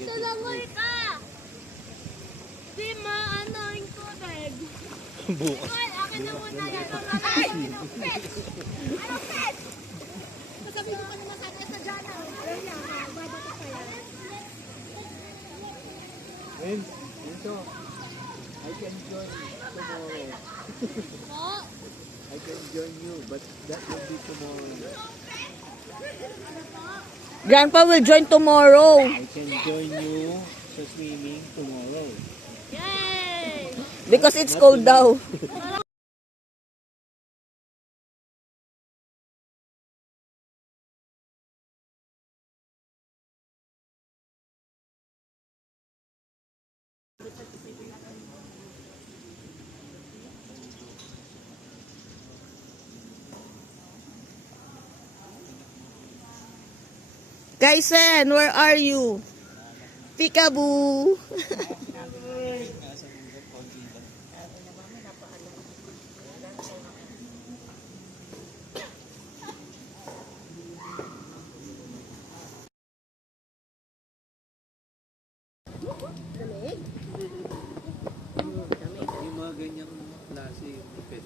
Salangoy ka! Di maano yung tubig. Bukas. Ay, akin na muna yan. Ay! Anong pet? Anong pet? Masabi ko pa naman sana sa Jana. Ayun lang, babato pa yan. Friends, dito. I can join tomorrow. Po? I can join you, but that will be tomorrow. Grandpa will join tomorrow. I can join you sa swimming tomorrow. Yay! Because it's cold daw. Kaisen, where are you? Peekaboo. Yung mga ganyang klase, pet.